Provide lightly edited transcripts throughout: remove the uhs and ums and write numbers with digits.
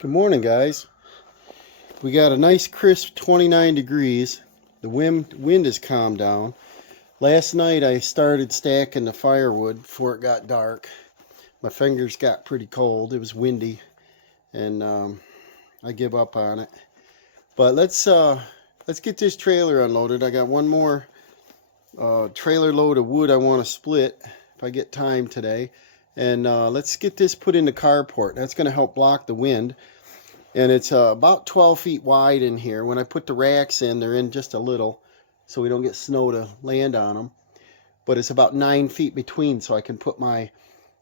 Good morning, guys. We got a nice crisp 29 degrees. The wind has calmed down. Last night I started stacking the firewood before it got dark. My fingers got pretty cold. It was windy, and I give up on it. But let's get this trailer unloaded. I got one more trailer load of wood I want to split if I get time today. And let's get this put in the carport. That's going to help block the wind. And it's about 12 feet wide in here. When I put the racks in, they're in just a little, so we don't get snow to land on them. But it's about 9 feet between, so I can put my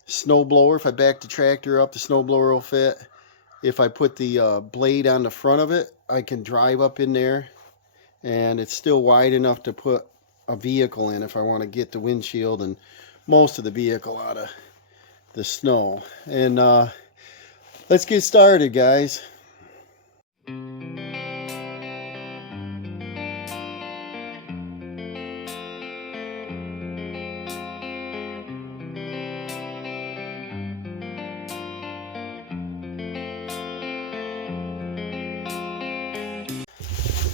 snow blower. If I back the tractor up, the snow blower will fit. If I put the blade on the front of it, I can drive up in there. And it's still wide enough to put a vehicle in if I want to get the windshield and most of the vehicle out of the snow. And let's get started, guys.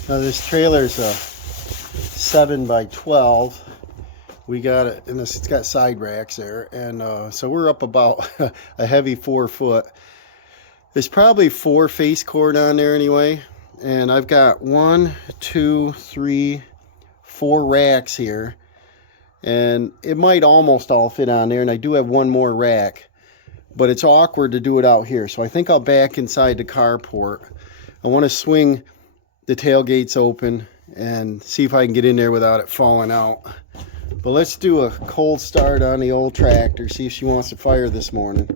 Now this trailer's a 7 by 12. We got it, and it's got side racks there, and so we're up about a heavy 4 foot. There's probably 4 face cord on there anyway, and I've got 1, 2, 3, 4 racks here, and it might almost all fit on there, and I do have one more rack, but it's awkward to do it out here, so I think I'll back inside the carport. I want to swing the tailgates open and see if I can get in there without it falling out. But let's do a cold start on the old tractor, see if she wants to fire this morning.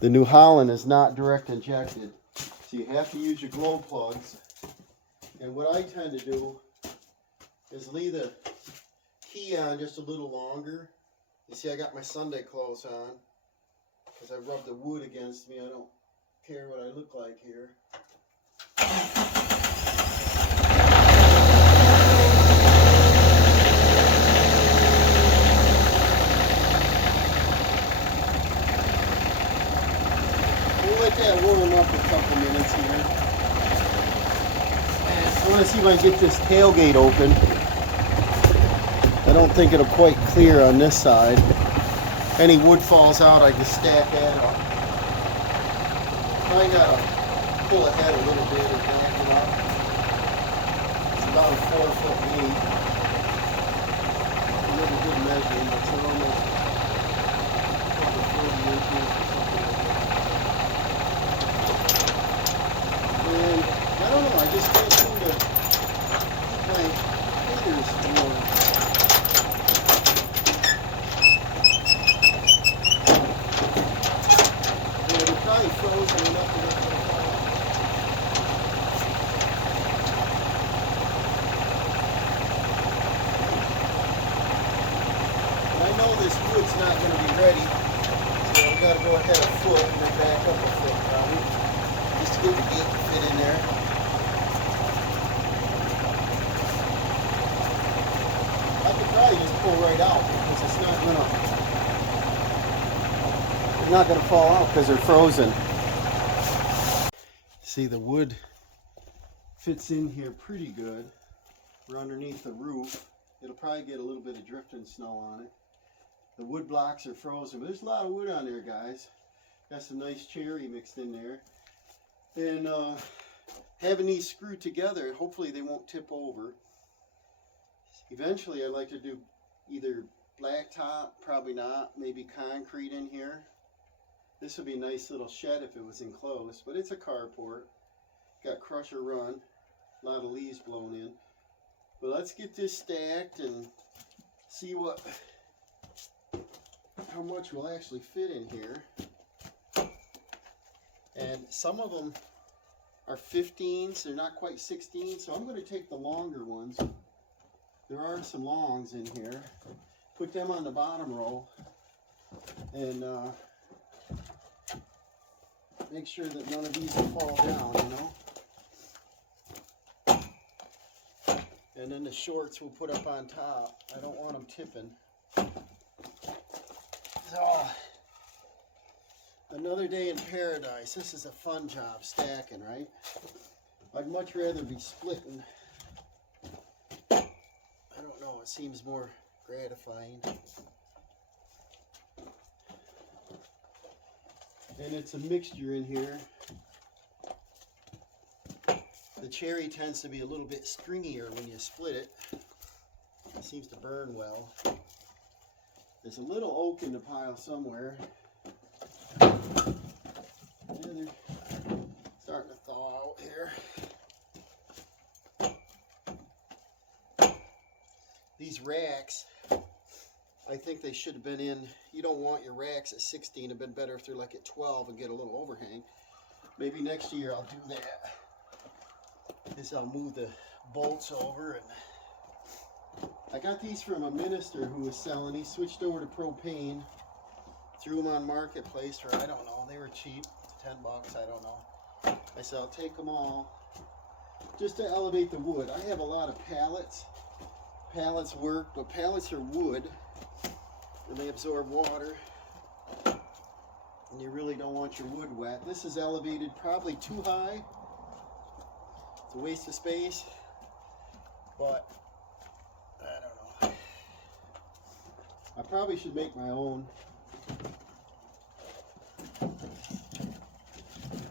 The New Holland is not direct injected, so you have to use your glow plugs. And what I tend to do is leave the key on just a little longer. You see, I got my Sunday clothes on because I rubbed the wood against me. I don't care what I look like here. Let that warm up a couple minutes here. I want to see if I can get this tailgate open. I don't think it'll quite clear on this side. Any wood falls out, I can stack that up. I gotta pull ahead a little bit and back it up. It's about a 4 foot lead. A really good measuring. It's almost probably 40 inches or something like that. And I don't know, I just can't seem to keep my fingers warm. Yeah, they're probably frozen enough to make it fall out. And I know this wood's not going to be ready, so I've got to go ahead a foot and then back up a foot probably. Just to get the gate to fit in there. I could probably just pull right out because it's not gonna fall out because they're frozen. See, the wood fits in here pretty good. We're underneath the roof. It'll probably get a little bit of drifting snow on it. The wood blocks are frozen, but there's a lot of wood on there, guys. Got some nice cherry mixed in there. And having these screwed together, hopefully they won't tip over. Eventually I'd like to do either blacktop, probably not, maybe concrete in here. This would be a nice little shed if it was enclosed, but it's a carport. Got crusher run, a lot of leaves blown in. But let's get this stacked and see how much will actually fit in here. And some of them are 15s, they're not quite 16s, so I'm going to take the longer ones. There are some longs in here. Put them on the bottom row and make sure that none of these will fall down, you know. And then the shorts we'll put up on top. I don't want them tipping. So, Another day in paradise. This is a fun job, stacking, right? I'd much rather be splitting. I don't know, it seems more gratifying. And it's a mixture in here. The cherry tends to be a little bit stringier when you split it. It seems to burn well. There's a little oak in the pile somewhere. Yeah, they're starting to thaw out here. These racks, I think they should have been in. You don't want your racks at 16. It'd been better if they're like at 12 and get a little overhang. Maybe next year I'll do that. I'll move the bolts over. And I got these from a minister who was selling. He switched over to propane. Threw them on Marketplace for, I don't know, they were cheap, 10 bucks, I don't know. I said I'll take them all just to elevate the wood. I have a lot of pallets. Pallets work, but pallets are wood and they absorb water. And you really don't want your wood wet. This is elevated probably too high. It's a waste of space, but I don't know. I probably should make my own.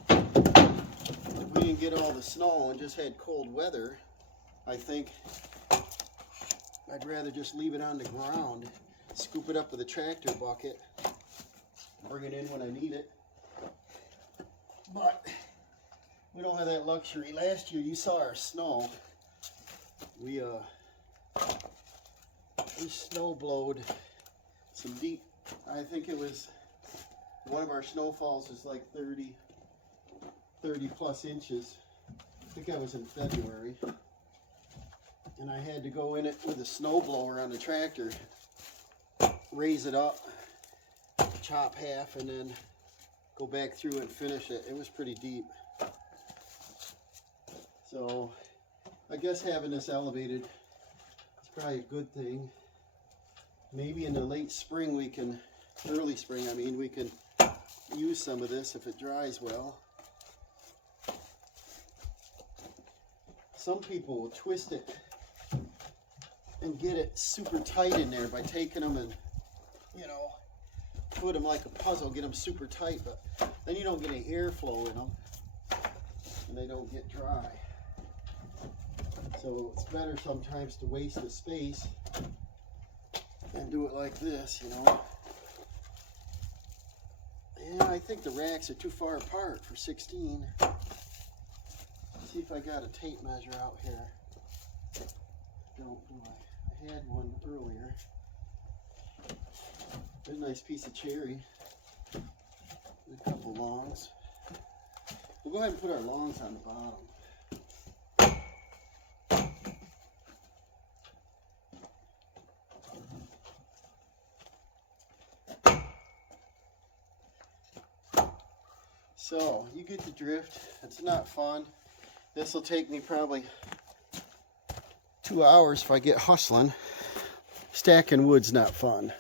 If we didn't get all the snow and just had cold weather, I think I'd rather just leave it on the ground, scoop it up with a tractor bucket, bring it in when I need it. But we don't have that luxury. Last year you saw our snow. We snow blowed some deep. I think it was one of our snowfalls is like 30 plus inches. I think that was in February. And I had to go in it with a snow blower on the tractor, raise it up, chop half, and then go back through and finish it. It was pretty deep. So I guess having this elevated is probably a good thing. Maybe in the late spring we can, early spring I mean, we can use some of this if it dries well. Some people will twist it and get it super tight in there by taking them and, you know, put them like a puzzle, get them super tight, but then you don't get any airflow in them and they don't get dry. So it's better sometimes to waste the space and do it like this, you know. Yeah, I think the racks are too far apart for 16. Let's see if I got a tape measure out here. Don't do I? I had one earlier. There's a nice piece of cherry. And a couple longs. We'll go ahead and put our longs on the bottom. So, you get the drift. It's not fun. This will take me probably 2 hours if I get hustling. Stacking wood's not fun.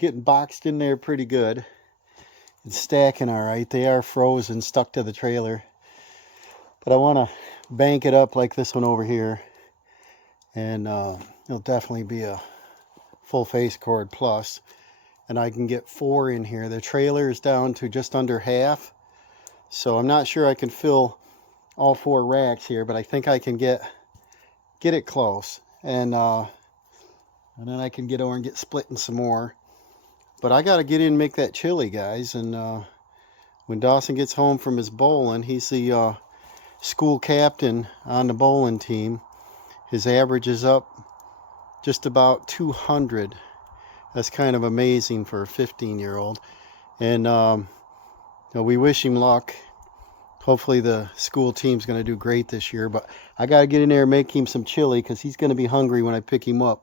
getting boxed in there pretty good. It's stacking all right. They are frozen, stuck to the trailer. But I want to bank it up like this one over here. And it'll definitely be a full face cord plus. And I can get 4 in here. The trailer is down to just under half. So I'm not sure I can fill all 4 racks here, but I think I can get it close. And then I can get over and get splitting some more. But I got to get in and make that chili, guys. And when Dawson gets home from his bowling, he's the school captain on the bowling team. His average is up just about 200. That's kind of amazing for a 15-year-old. And we wish him luck. Hopefully the school team's going to do great this year. But I got to get in there and make him some chili because he's going to be hungry when I pick him up.